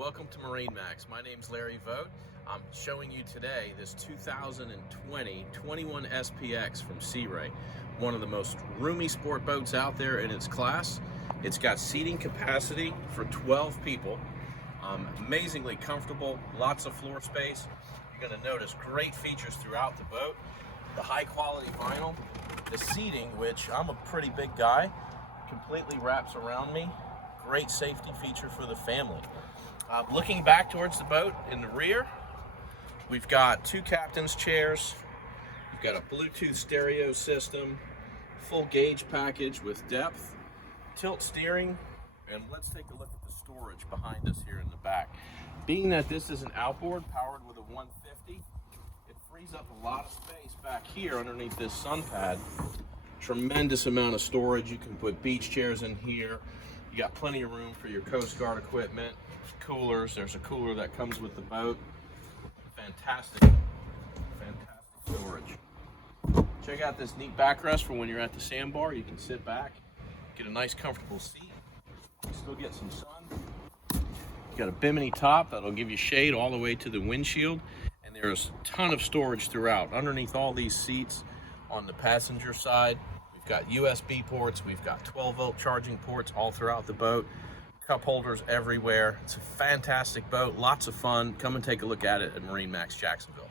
Welcome to MarineMax. My name's Larry Vogt. I'm showing you today this 2020 21 SPX from Sea Ray, one of the most roomy sport boats out there in its class. It's got seating capacity for 12 people, amazingly comfortable, lots of floor space. You're going to notice great features throughout the boat. The high quality vinyl, the seating, which I'm a pretty big guy, completely wraps around me. Great safety feature for the family. Looking back towards the boat in the rear, we've got two captain's chairs. We've got a Bluetooth stereo system, full gauge package with depth, tilt steering, and let's take a look at the storage behind us here in the back. Being that this is an outboard powered with a 150, it frees up a lot of space back here underneath this sun pad. Tremendous amount of storage. You can put beach chairs in here. You got plenty of room for your Coast Guard equipment, coolers. There's a cooler that comes with the boat. Fantastic storage. Check out this neat backrest for when you're at the sandbar. You can sit back, get a nice comfortable seat, still get some sun. You got a bimini top that'll give you shade all the way to the windshield, and there's a ton of storage throughout. Underneath all these seats on the passenger side, we've got USB ports, we've got 12-volt charging ports all throughout the boat, cup holders everywhere. It's a fantastic boat, lots of fun. Come and take a look at it at MarineMax Jacksonville.